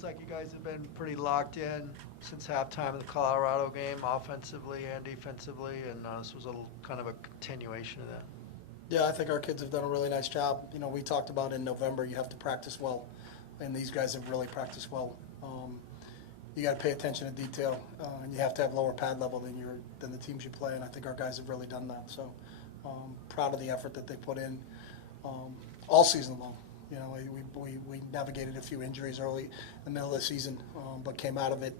Seems like you guys have been pretty locked in since halftime of the Colorado game, offensively and defensively, and this was kind of a continuation of that. Yeah, I think our kids have done a really nice job. You know, we talked about in November you have to practice well, and these guys have really practiced well. You got to pay attention to detail, and you have to have lower pad level than the teams you play, and I think our guys have really done that. So, proud of the effort that they put in all season long. You know, we navigated a few injuries early in the middle of the season, but came out of it.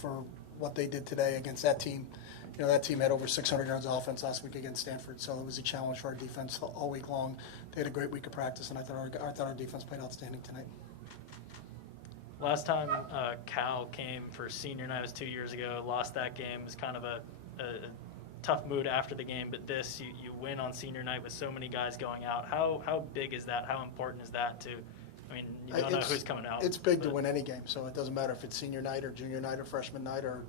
For what they did today against that team, you know, that team had over 600 yards of offense last week against Stanford, so it was a challenge for our defense all week long. They had a great week of practice, and I thought our defense played outstanding tonight. Last time Cal came for senior night was 2 years ago. Lost that game. It was kind of a tough mood after the game, but this, you win on senior night with so many guys going out. How big is that? How important is that to, I mean, you don't know who's coming out. It's big to win any game, so it doesn't matter if it's senior night or junior night or freshman night or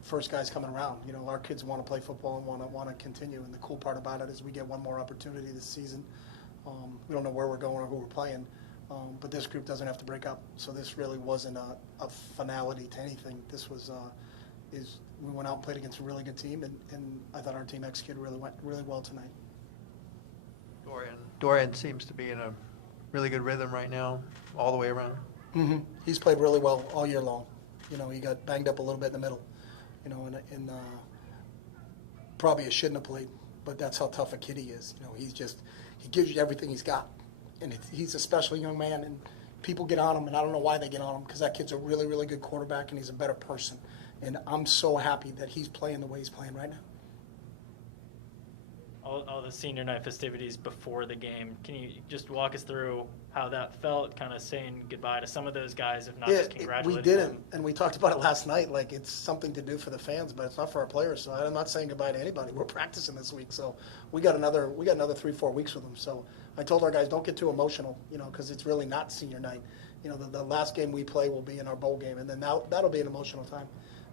first guys coming around. You know, our kids want to play football and want to continue, and the cool part about it is we get one more opportunity this season. We don't know where we're going or who we're playing, but this group doesn't have to break up, so this really wasn't a finality to anything. This was we went out and played against a really good team, and I thought our team executed really well tonight. Dorian seems to be in a really good rhythm right now, all the way around. Mm-hmm. He's played really well all year long. You know, he got banged up a little bit in the middle. You know, and probably he shouldn't have played, but that's how tough a kid he is. You know, he gives you everything he's got, and he's a special young man, and people get on him, and I don't know why they get on him, because that kid's a really, really good quarterback, and he's a better person. And I'm so happy that he's playing the way he's playing right now. All the senior night festivities before the game, can you just walk us through how that felt, kind of saying goodbye to some of those guys, if not just congratulating we did them? it, and we talked about it last night. Like, it's something to do for the fans, but it's not for our players. So I'm not saying goodbye to anybody. We're practicing this week, so we got another 3-4 weeks with them. So I told our guys, don't get too emotional, you know, because it's really not senior night. You know, the last game we play will be in our bowl game, and then that'll be an emotional time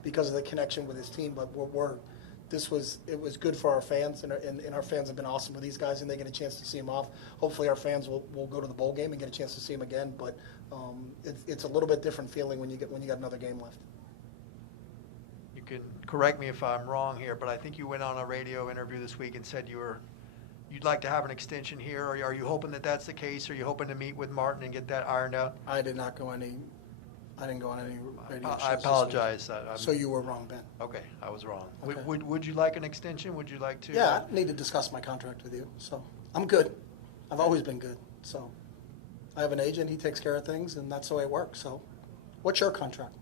because of the connection with his team. But it was good for our fans, and our fans have been awesome with these guys, and they get a chance to see them off. Hopefully our fans will go to the bowl game and get a chance to see them again, but it's a little bit different feeling when you got another game left. You can correct me if I'm wrong here, but I think you went on a radio interview this week and said you'd like to have an extension here. Are you hoping that that's the case? Are you hoping to meet with Martin and get that ironed out? I didn't go on any radio shows. I apologize. So you were wrong, Ben. Okay, I was wrong. Okay. Would you like an extension? Would you like to? Yeah, I need to discuss my contract with you. So I'm good. I've always been good. So I have an agent. He takes care of things, and that's the way it works. So what's your contract?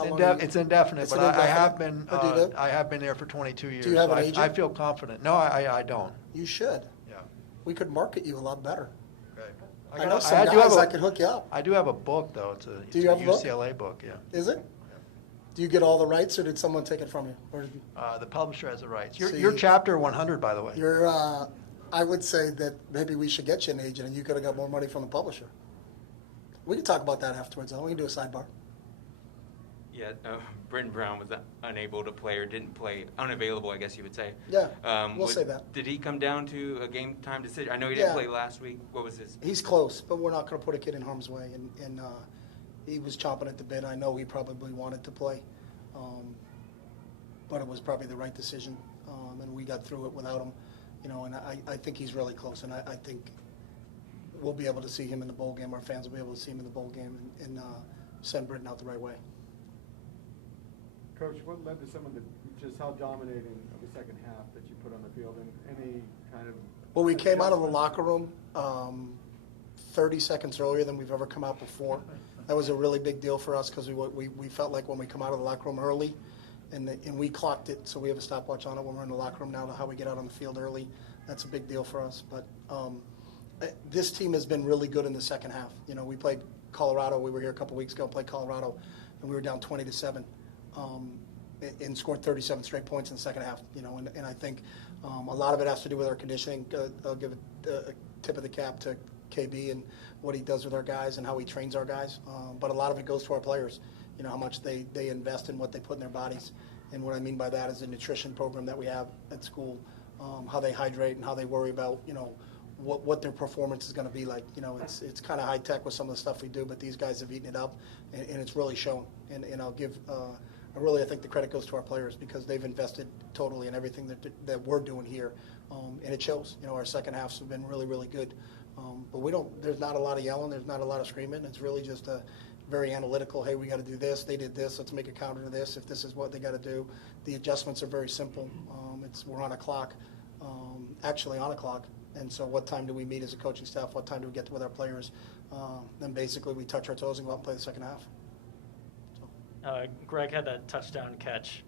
It's indefinite, but I have been do I have been there for 22 years. Do you have an agent? I feel confident. No, I don't. You should. Yeah. We could market you a lot better. Okay. I know some guys that could hook you up. I do have a book, though. It's a UCLA book, yeah. Is it? Do you get all the rights, or did someone take it from you? Or the publisher has the rights. You're chapter 100, by the way. I would say that maybe we should get you an agent, and you could have got more money from the publisher. We can talk about that afterwards, though. We can do a sidebar. Yeah, Brenton Brown was unable to play or didn't play, unavailable, I guess you would say. Yeah, we'll say that. Did he come down to a game time decision? I know he didn't play last week. What was his? He's close, but we're not going to put a kid in harm's way. And he was chomping at the bit. I know he probably wanted to play, but it was probably the right decision, and we got through it without him. You know, and I think he's really close, and I think we'll be able to see him in the bowl game. Our fans will be able to see him in the bowl game and send Brenton out the right way. Coach, what led to some of just how dominating of the second half that you put on the field, and any kind of? Well, we came out of the locker room 30 seconds earlier than we've ever come out before. That was a really big deal for us because we felt like when we come out of the locker room early, and we clocked it, so we have a stopwatch on it when we're in the locker room now to how we get out on the field early. That's a big deal for us. But this team has been really good in the second half. You know, we played Colorado. We were here a couple weeks ago, played Colorado, and we were down 20-7. And scored 37 straight points in the second half, you know, and I think a lot of it has to do with our conditioning. I'll give a tip of the cap to KB and what he does with our guys and how he trains our guys. But a lot of it goes to our players, you know, how much they invest in what they put in their bodies. And what I mean by that is the nutrition program that we have at school, how they hydrate and how they worry about, you know, what their performance is going to be like. You know, it's kind of high tech with some of the stuff we do, but these guys have eaten it up, and it's really shown. And I'll give, I think the credit goes to our players because they've invested totally in everything that we're doing here, and it shows. You know, our second halves have been really, really good. But there's not a lot of yelling, there's not a lot of screaming. It's really just a very analytical, hey, we got to do this, they did this, let's make a counter to this if this is what they got to do. The adjustments are very simple. We're on a clock, actually on a clock. And so what time do we meet as a coaching staff? What time do we get with our players? Then basically we touch our toes and go out and play the second half. Greg had that touchdown catch.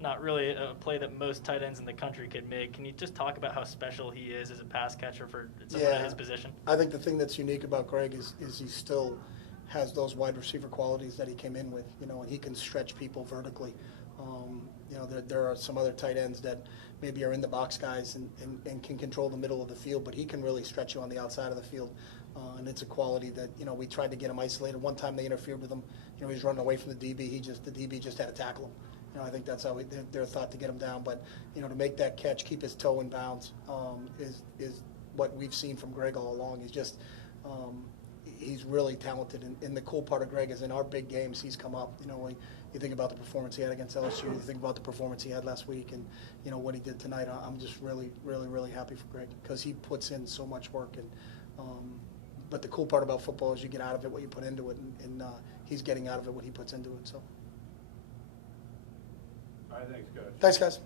Not really a play that most tight ends in the country could make. Can you just talk about how special he is as a pass catcher for someone at his position? I think the thing that's unique about Greg is he still has those wide receiver qualities that he came in with, you know, and he can stretch people vertically. You know, there are some other tight ends that maybe are in the box guys and can control the middle of the field, but he can really stretch you on the outside of the field. And it's a quality that, you know, we tried to get him isolated. One time they interfered with him. You know, he was running away from the DB. The DB just had to tackle him. You know, I think that's how they're thought to get him down. But, you know, to make that catch, keep his toe in bounds is what we've seen from Greg all along. He's just he's really talented. And the cool part of Greg is in our big games, he's come up. You know, when you think about the performance he had against LSU, you think about the performance he had last week, and, you know, what he did tonight. I'm just really, really, really happy for Greg because he puts in so much work. And but the cool part about football is you get out of it what you put into it, and he's getting out of it what he puts into it. So. All right, thanks, Coach. Thanks, guys.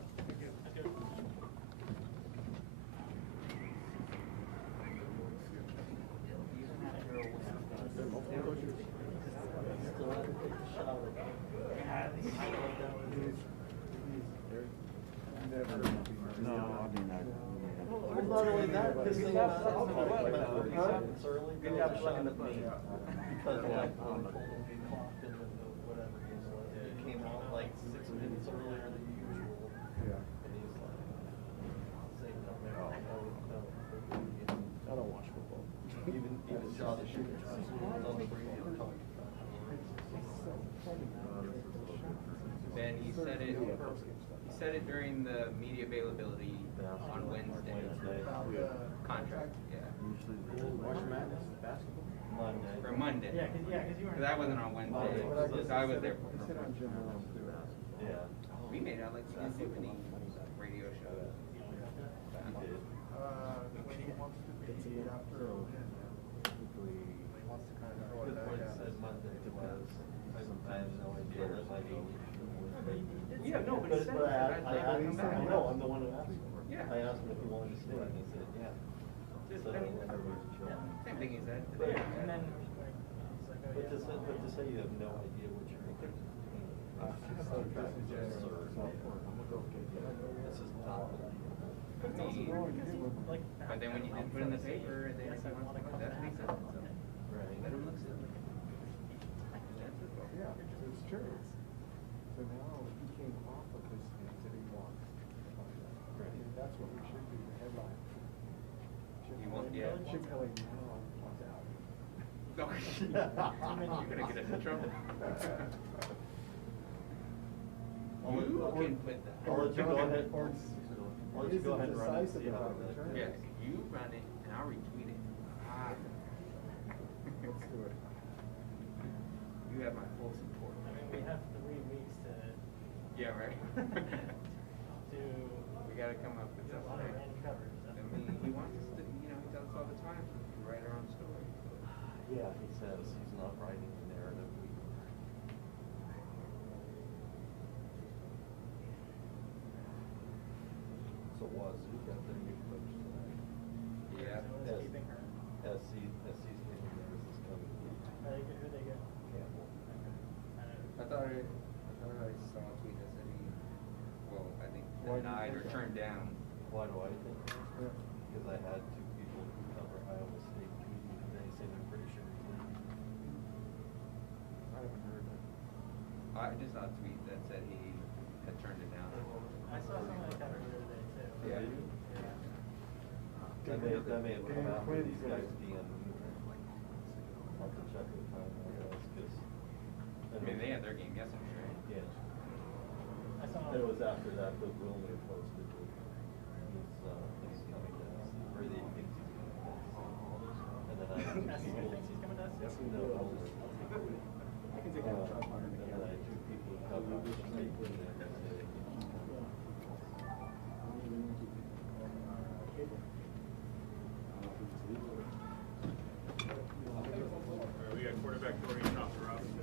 Ben, he said it during the media availability on Wednesday. Contract, yeah. For Monday. Because I wasn't on Wednesday. So I was there. We made out like we didn't do any radio shows. When he wants to be after, wants to kind of know what that Yeah, no, but he said But that. I know, I'm the one who asked him. Yeah. I asked him if he wanted to stay, and he said, yeah. So everybody's chilling. Same thing he said. But And then to say you have no idea what you're doing. This is top. But then when you did put in the paper, and then if you want to, that makes sense. Right. Let him look silly. Yeah, it's true. So now he came off of his stance that he wants. And that's what we should do, the headline. You want- yeah. Chip Kelly now wants out. No, you're gonna get us in trouble. You can put that. I'll let you go ahead. Or I'll let you go ahead and run it, see how it decisive about goes. Yes, you run it, and I'll retweet it. Let's do it. You have my full support. I mean, we have 3 weeks to Yeah, right? do We gotta come up with a lot of something. end covers. I mean, he wants us to, you know, he tells us all the time, we write our own story. Yeah, he says he's not writing the narrative. So was, he got their new coach tonight. Yeah. Someone's keeping her. SC's getting theirs this coming week. Who they get? Campbell. I thought I saw a tweet that said he, well, I think Why do you denied think or that? turned down. Why do I think that? Because I had 2 people who cover Iowa State tweeting today saying they're pretty sure he's leaving. I haven't heard that. I just saw a tweet that said he had turned it down. I saw something like that earlier today too. Yeah. That may have come Dan out Quinn with these said- guys being, I'll have to check the time, I guess, because. I mean, they had their game yesterday, right? Yeah. I saw. And it was after that, the Wilmer posted that he's coming to us, or he thinks he's Yes, we know. I can take that shot. And then I had two people who covered state team that day. We got quarterback Dorian Thompson-Robinson.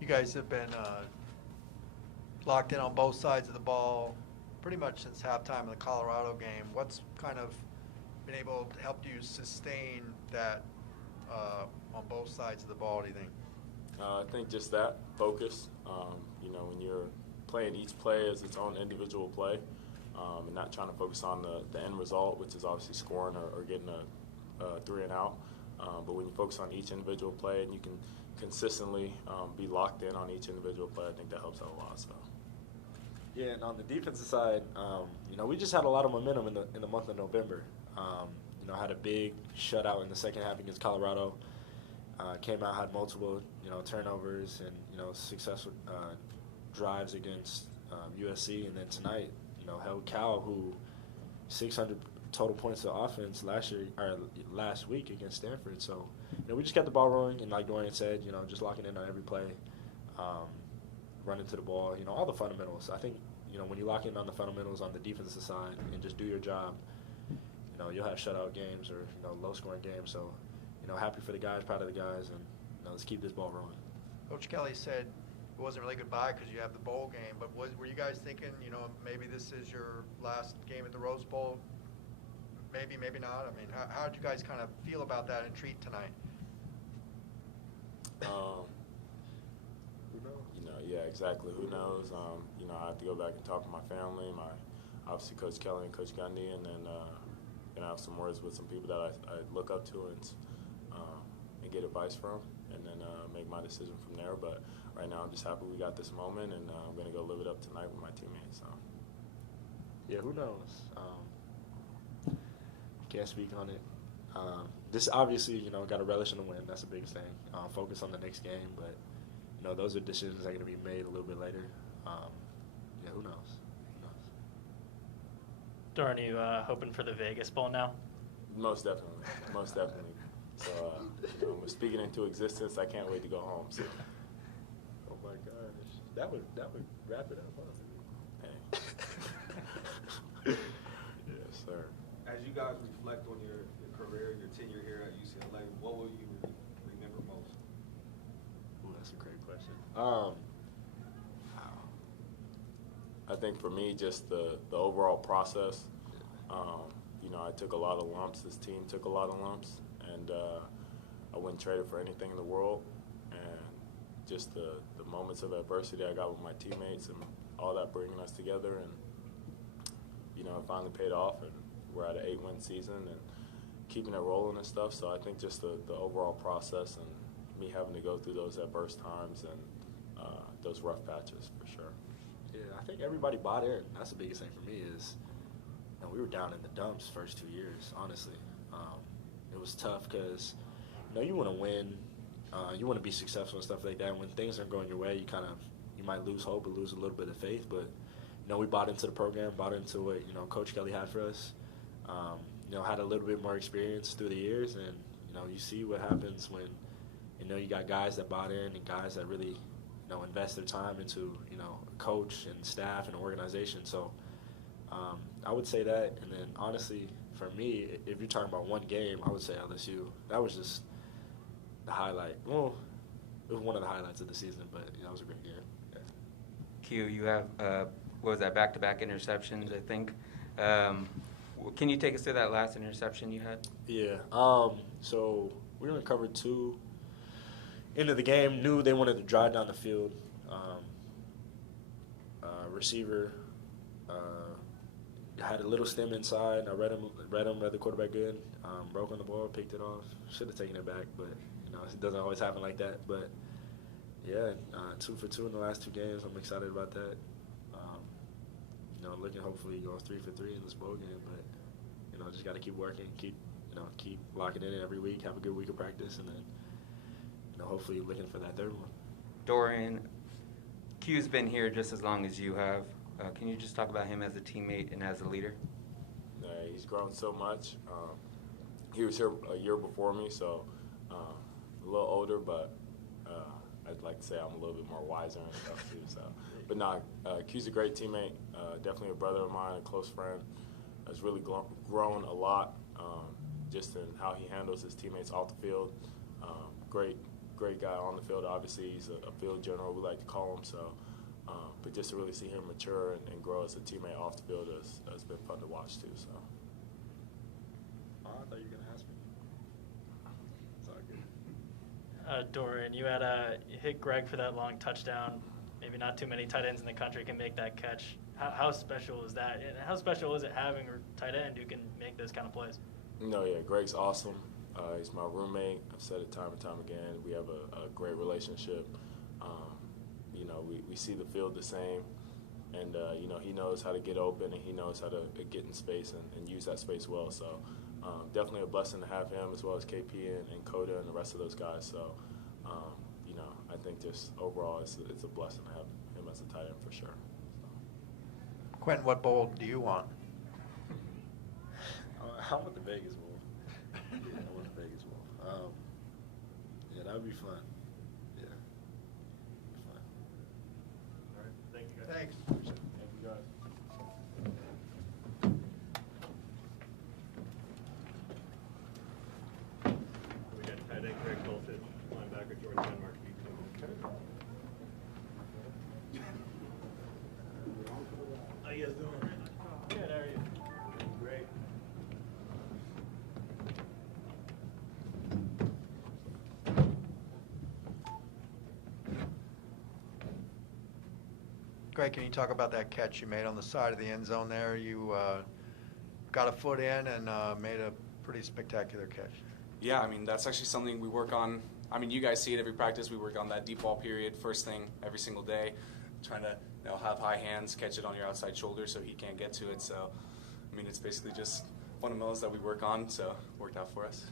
You guys have been locked in on both sides of the ball pretty much since halftime of the Colorado game. What's kind of been able to help you sustain that on both sides of the ball, do you think? I think just that focus. When you're playing each play as its own individual play, and not trying to focus on the end result, which is obviously scoring or getting a 3 and out. But when you focus on each individual play and you can consistently be locked in on each individual play, I think that helps out a lot. So. Yeah, and on the defensive side, we just had a lot of momentum in the month of November. Had a big shutout in the second half against Colorado. Came out, had multiple, turnovers and, successful drives against USC. And then tonight, held Cal, who 600 total points of offense last week against Stanford. So, we just kept the ball rolling. And like Dorian said, just locking in on every play, running to the ball, all the fundamentals. I think, when you lock in on the fundamentals on the defensive side and just do your job, you'll have shutout games or, low-scoring games. So, happy for the guys, proud of the guys, and let's keep this ball rolling. Coach Kelly said it wasn't really goodbye because you have the bowl game, but were you guys thinking, maybe this is your last game at the Rose Bowl? Maybe, maybe not. I mean, how did you guys kind of feel about that and treat tonight? Yeah, exactly. Who knows? I have to go back and talk to my family, obviously Coach Kelly and Coach Gundy, and then gonna have some words with some people that I look up to and get advice from, and then make my decision from there. But right now, I'm just happy we got this moment, and I'm gonna go live it up tonight with my teammates. So. Yeah, who knows? Can't speak on it. This obviously, got to relish in the win. That's the biggest thing. Focus on the next game, but those are decisions that are going to be made a little bit later. Yeah, who knows? Dorian, are you hoping for the Vegas Bowl now? Most definitely. So, we're speaking into existence. I can't wait to go home. So. Oh my gosh, that would wrap it up, huh? Hey. Yes, sir. As you guys reflect on your career, your tenure here at UCLA, what will you remember most? Ooh, that's a great question. I think for me, just the overall process. I took a lot of lumps. This team took a lot of lumps, and I wouldn't trade it for anything in the world. And just the moments of adversity I got with my teammates and all that bringing us together, and it finally paid off, and we're at an 8-win season and keeping it rolling and stuff. So I think just the overall process and me having to go through those adverse times and those rough patches for sure. Yeah, I think everybody bought in. That's the biggest thing for me is we were down in the dumps first 2 years, honestly. It was tough because, you want to win, you want to be successful and stuff like that. And when things aren't going your way, you might lose hope or lose a little bit of faith. But, we bought into the program, bought into what, Coach Kelly had for us. Had a little bit more experience through the years. And, you see what happens when, you got guys that bought in and guys that really, invest their time into, a coach and staff and organization. So I would say that. And then, honestly, for me, if you're talking about one game, I would say LSU. That was just the highlight. Well, it was one of the highlights of the season, but that was a great game. Yeah. Q, you have, what was that, back-to-back interceptions, I think. Can you take us through that last interception you had? Yeah. So we were in cover 2. End of the game, knew they wanted to drive down the field. Receiver had a little stem inside. I read the quarterback good. Broke on the ball, picked it off. Should have taken it back, but it doesn't always happen like that. But yeah, 2 for 2 in the last 2 games. I'm excited about that. Looking hopefully go 3 for 3 in this bowl game, but just got to keep working, keep locking in every week, have a good week of practice, and then hopefully looking for that third one. Dorian, Q's been here just as long as you have. Can you just talk about him as a teammate and as a leader? He's grown so much. He was here a year before me, so a little older, but I'd like to say I'm a little bit more wiser and stuff too. So, but no, Q's a great teammate, definitely a brother of mine, a close friend. Has really grown a lot, just in how he handles his teammates off the field. Great guy on the field. Obviously, he's a field general, we like to call him. So, but just to really see him mature and grow as a teammate off the field has been fun to watch too. So. I thought you were gonna ask me. It's all good. Dorian, you hit Greg for that long touchdown. Maybe not too many tight ends in the country can make that catch. How special is that? And how special is it having a tight end who can make those kind of plays? No, yeah, Greg's awesome. He's my roommate. I've said it time and time again. We have a great relationship. We see the field the same. And, he knows how to get open and he knows how to get in space and use that space well. So definitely a blessing to have him as well as KP and Coda and the rest of those guys. So, I think just overall it's a blessing to have him as a tight end for sure. Quentin, what bowl do you want? I want the Vegas Bowl. Yeah, I want the Vegas Bowl. Yeah, that would be fun. Yeah. Fun. All right, thank you guys. Thanks. Thank you guys. We got tight end Greg Dulcich, linebacker George Genmark. How you guys doing? Good, how are you? Great. Greg, can you talk about that catch you made on the side of the end zone there? You got a foot in and made a pretty spectacular catch. Yeah, I mean, that's actually something we work on. I mean, you guys see it every practice. We work on that deep ball period first thing every single day, trying to have high hands, catch it on your outside shoulder so he can't get to it. So, I mean, it's basically just fundamentals that we work on, so it worked out for us.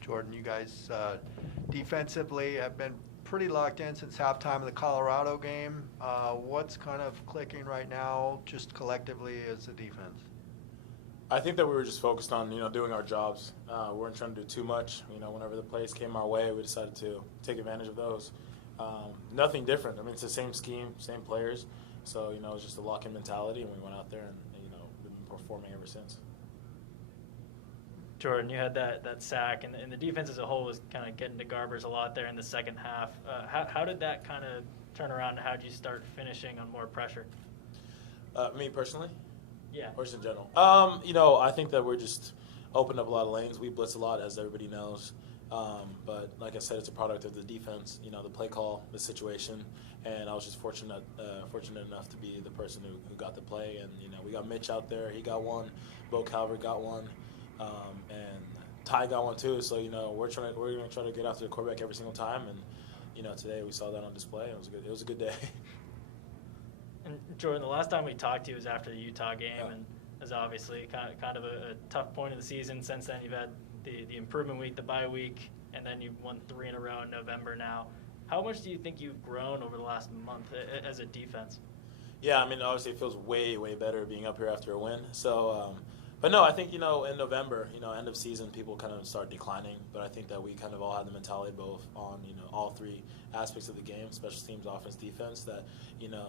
Jordan, you guys defensively have been pretty locked in since halftime of the Colorado game. What's kind of clicking right now, just collectively as a defense? I think that we were just focused on, doing our jobs. We weren't trying to do too much. Whenever the plays came our way, we decided to take advantage of those. Nothing different. I mean, it's the same scheme, same players. So, it was just a lock-in mentality, and we went out there and we've been performing ever since. Jordan, you had that sack, and the defense as a whole was kind of getting to Garbers a lot there in the second half. How did that kind of turn around, and how did you start finishing on more pressure? Me personally? Yeah. Or just in general? I think that we're just opened up a lot of lanes. We blitz a lot, as everybody knows. But like I said, it's a product of the defense, the play call, the situation. And I was just fortunate enough to be the person who got the play. And, we got Mitch out there. He got one. Bo Calvert got one. And Ty got one too. So, we're going to try to get after the quarterback every single time. And, today we saw that on display. It was a good day. And Jordan, the last time we talked to you was after the Utah game, Yeah. and it was obviously kind of a tough point of the season. Since then, you've had the improvement week, the bye week, and then you've won 3 in a row in November now. How much do you think you've grown over the last month as a defense? Yeah, I mean, obviously it feels way, way better being up here after a win. So, but no, I think, in November, end of season, people kind of start declining. But I think that we kind of all had the mentality both on, all 3 aspects of the game, special teams, offense, defense, that,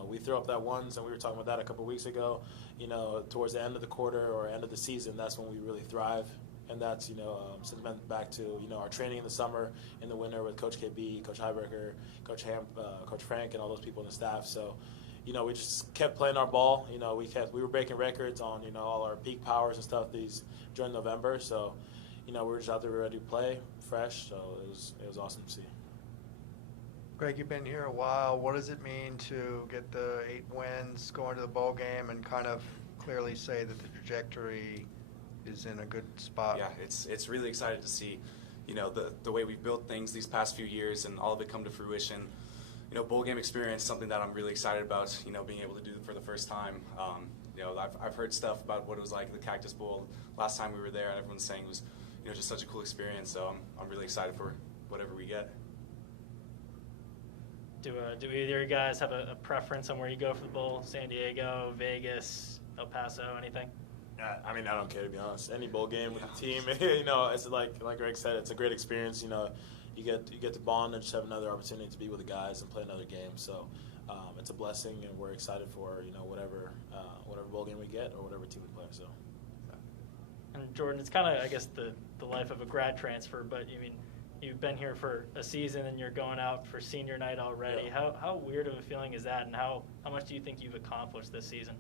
we throw up that ones, and we were talking about that a couple weeks ago, towards the end of the quarter or end of the season, that's when we really thrive. And that's, sentiment back to, our training in the summer, in the winter with Coach KB, Coach Heiberger, Coach Frank, and all those people in the staff. So, we just kept playing our ball. We were breaking records on, all our peak powers and stuff during November. So, we were just out there ready to play, fresh. So it was awesome to see. Greg, you've been here a while. What does it mean to get the 8 wins, go into the bowl game, and kind of clearly say that the trajectory is in a good spot? Yeah, it's really exciting to see, the way we've built things these past few years and all of it come to fruition. Bowl game experience, something that I'm really excited about, being able to do for the first time. I've heard stuff about what it was like at the Cactus Bowl last time we were there, and everyone's saying it was, just such a cool experience. So I'm really excited for whatever we get. Do either of you guys have a preference on where you go for the bowl? San Diego, Vegas, El Paso, anything? I mean, I don't care, to be honest. Any bowl game with the team, it's like Greg said, it's a great experience. You get to bond and just have another opportunity to be with the guys and play another game. So it's a blessing, and we're excited for whatever bowl game we get or whatever team we play. So. And Jordan, it's kind of, I guess, the life of a grad transfer, but you've been here for a season and you're going out for senior night already. Yeah. How weird of a feeling is that, and how much do you think you've accomplished this season?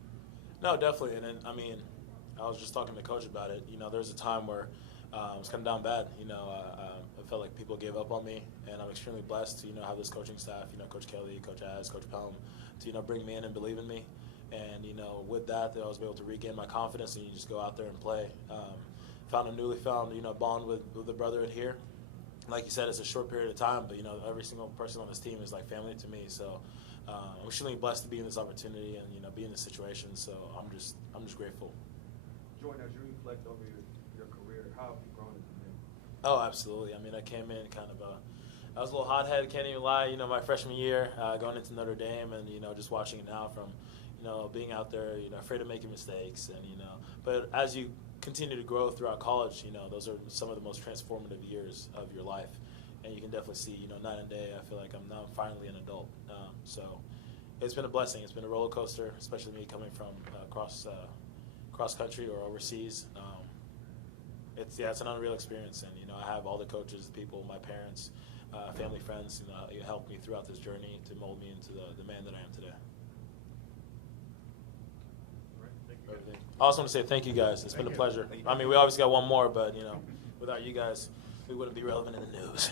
No, definitely. And I mean, I was just talking to Coach about it. There's a time where it was kind of down bad. I felt like people gave up on me, and I'm extremely blessed to have this coaching staff. Coach Kelly, Coach Az, Coach Pelham, to bring me in and believe in me. And with that, I was able to regain my confidence, and you just go out there and play. Found a newly found bond with the brotherhood here. Like you said, it's a short period of time, but every single person on this team is like family to me. So I'm extremely blessed to be in this opportunity and be in this situation. So I'm just grateful. Jordan, as you reflect over your career, how have you grown as a man? Oh, absolutely. I mean, I came in kind of I was a little hothead, can't even lie. My freshman year, going into Notre Dame, and just watching it now from being out there, afraid of making mistakes, and but as you continue to grow throughout college, those are some of the most transformative years of your life, and you can definitely see, night and day. I feel like I'm now finally an adult, so it's been a blessing. It's been a roller coaster, especially me coming from cross country or overseas. It's an unreal experience, and I have all the coaches, the people, my parents, family, friends, who helped me throughout this journey to mold me into the man that I am today. I also want to say thank you guys. It's been a pleasure. I mean, we obviously got one more, but without you guys, we wouldn't be relevant in the news.